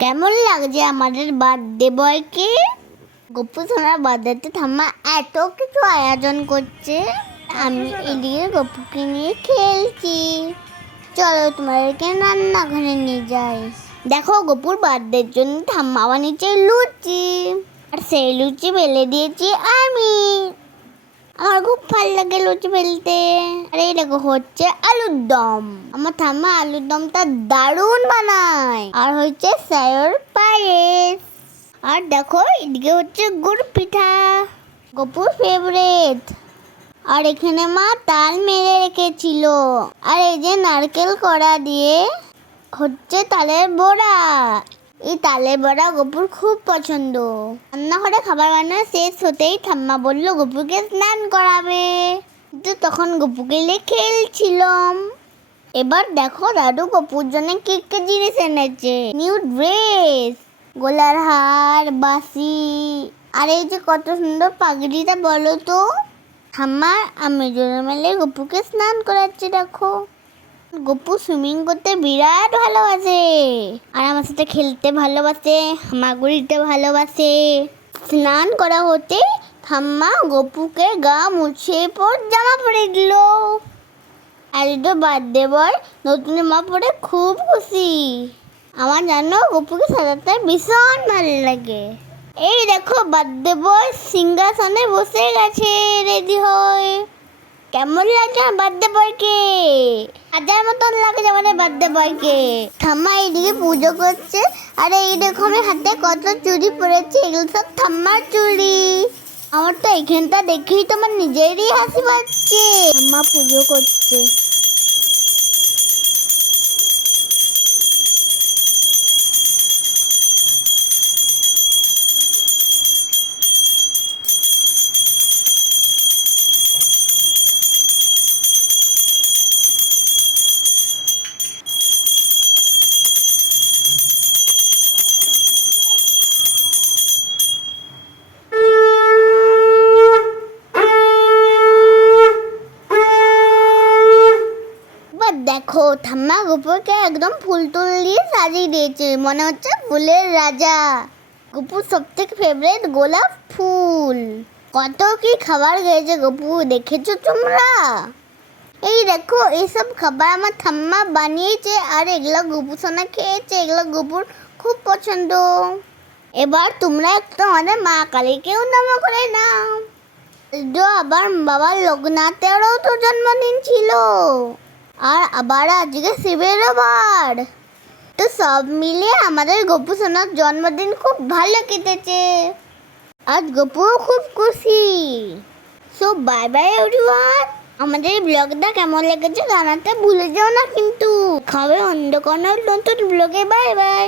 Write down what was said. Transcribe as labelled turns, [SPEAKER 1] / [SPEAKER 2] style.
[SPEAKER 1] কেমন লাগছে আমাদের বার্থডে বয়কে গপু সোনার বার্থডেতে ঠাম্মা এত কিছু আয়োজন করছে। আমি এদিকে গপুকে নিয়ে খেলছি। চলো তোমাদেরকে রান্নাঘরে নিয়ে যাই। দেখো গপুর বার্থডের জন্য ঠাম্মা বানিয়েছে লুচি। আর সেই লুচি বেলে দিয়েছি আমি। আমার খুব ভালো লাগে লুচি বেলতে। আর এই দেখো হচ্ছে আলুর দম। আমার ঠাম্মা আলুর দমটা দারুণ বানায়। আর হচ্ছে সায়র পায়েস। আর দেখো, এদিকে হচ্ছে গুড় পিঠা। গপুর ফেভারেট আর এখানে মা তাল মেরে রেখেছিল। আর এই যে নারকেল কড়া দিয়ে হচ্ছে তালের বড়া। এই তালের বড়া গপুর খুব পছন্দ। রান্নাঘরে খাবার বানানো শেষ হতেই ঠাম্মা বলল, গপুকে স্নান করাবে। কিন্তু তখন গপুকে নিয়ে খেলছিলাম। এবার দেখো দাদু গপুর জন্য কি কি জিনিস এনেছে, নিউ ড্রেস, গোলার হার বাসি আর এই যে কত সুন্দর পাগড়িটা বলো তো। ঠাম্মা, আমি মেলে গপুকে স্নান করাচ্ছে, দেখো। গপু সুইমিং করতে বিরাট ভালোবাসে। আর আমার সাথে খেলতে ভালোবাসে হামাগুড়ি দিতে ভালোবাসে। স্নান করা হতে ঠাম্মা গপুকে গা মুছে পর জামা পরে দিল। আর এটা বার্থডে বয়, নতুন জামা পরে খুব খুশি। আমার জানো গপুকে সাজাতে ভীষণ ভালো লাগে। এই দেখো বার্থডে বয় সিংহাসনে বসে গেছে রেডি হয়ে। কেমন লাগে আমার বার্থডে বয়কে হাজার মতন লাগে আমাদের বার্থডে বয়কে থাম্মা এইদিকে পুজো করছে আর এই দেখো আমি হাতে কত চুরি পরেছি এগুলো সব থাম্মার চুরি আমার তো এখানটা দেখেই তোমার নিজেরই হাসি পাচ্ছে থাম্মা পুজো করছে ঠাম্মা গুপুরকে একদম ফুল টুল দিয়ে সাজিয়ে দিয়েছে। মনে হচ্ছে ফুলের রাজা। গুপুর সব থেকে ফেভারিট গোলাপ ফুল। কত কি খাবার খেয়েছে গপু, দেখেছ তোমরা? এই দেখো এইসব খাবার আমার ঠাম্মা বানিয়েছে আর এগুলো গুপু সোনা খেয়েছে, এগুলো গুপুর খুব পছন্দ। এবার তোমরা একটু আমাদের মা কালীকেও নামা করে নাও। আবার বাবার লোকনাথেরও তো জন্মদিন ছিল। আর আবার আজকে শিবের আবার তো সব মিলিয়ে আমাদের গপু সোনার জন্মদিন খুব ভালো কেটেছে। আজ গপুও খুব খুশি। সো বাই বাই এভরিওয়ান আমাদের ব্লগটা কেমন লেগেছে জানাতে ভুলে যাও না কিন্তু। খাবে অন্য কোনো নতুন ব্লগে বাই বাই